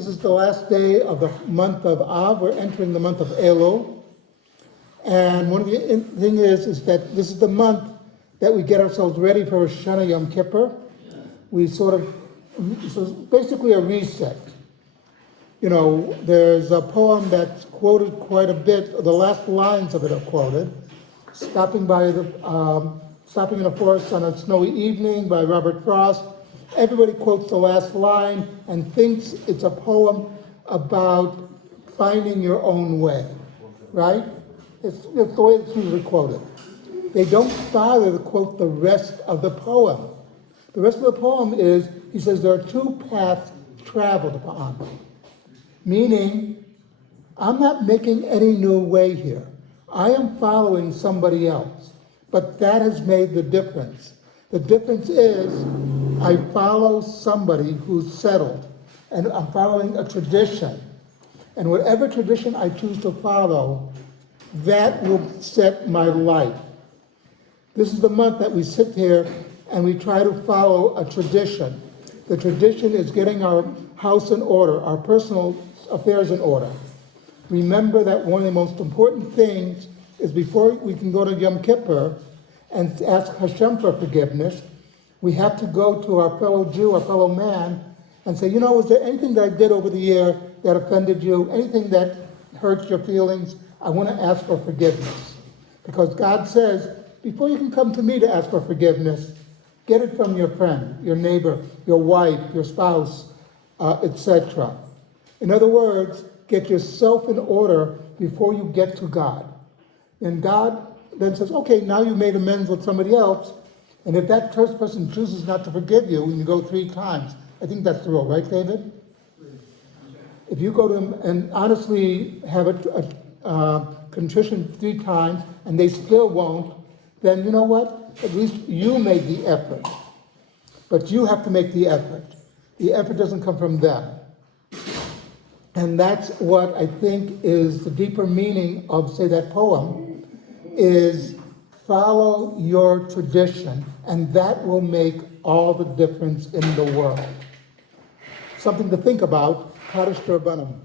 This is the last day of the month of Av. We're entering the month of Elul. And one of the thing is that this is the month that we get ourselves ready for Rosh Hashanah Yom Kippur. We so it's basically a reset. You know, there's a poem that's quoted quite a bit. The last lines of it are quoted. Stopping in a forest on a snowy evening by Robert Frost. Everybody quotes the last line and thinks it's a poem about finding your own way, right? It's the way it's usually quoted. They don't bother to quote the rest of the poem. The rest of the poem is, he says, there are two paths traveled upon. Meaning, I'm not making any new way here. I am following somebody else. But that has made the difference. The difference is, I follow somebody who's settled, and I'm following a tradition. And whatever tradition I choose to follow, that will set my life. This is the month that we sit here and we try to follow a tradition. The tradition is getting our house in order, our personal affairs in order. Remember that one of the most important things is before we can go to Yom Kippur and ask Hashem for forgiveness, we have to go to our fellow Jew, our fellow man, and say, you know, is there anything that I did over the year that offended you, anything that hurts your feelings? I want to ask for forgiveness. Because God says, before you can come to me to ask for forgiveness, get it from your friend, your neighbor, your wife, your spouse, etc. In other words, get yourself in order before you get to God. And God then says, okay, now you made amends with somebody else, and if that first person chooses not to forgive you, when you go 3 times, I think that's the rule, right, David? If you go to them and honestly have a contrition 3 times, and they still won't, then you know what? At least you made the effort. But you have to make the effort. The effort doesn't come from them. And that's what I think is the deeper meaning of, say, that poem, is follow your tradition, and that will make all the difference in the world. Something to think about. Kaddish Rabbanim.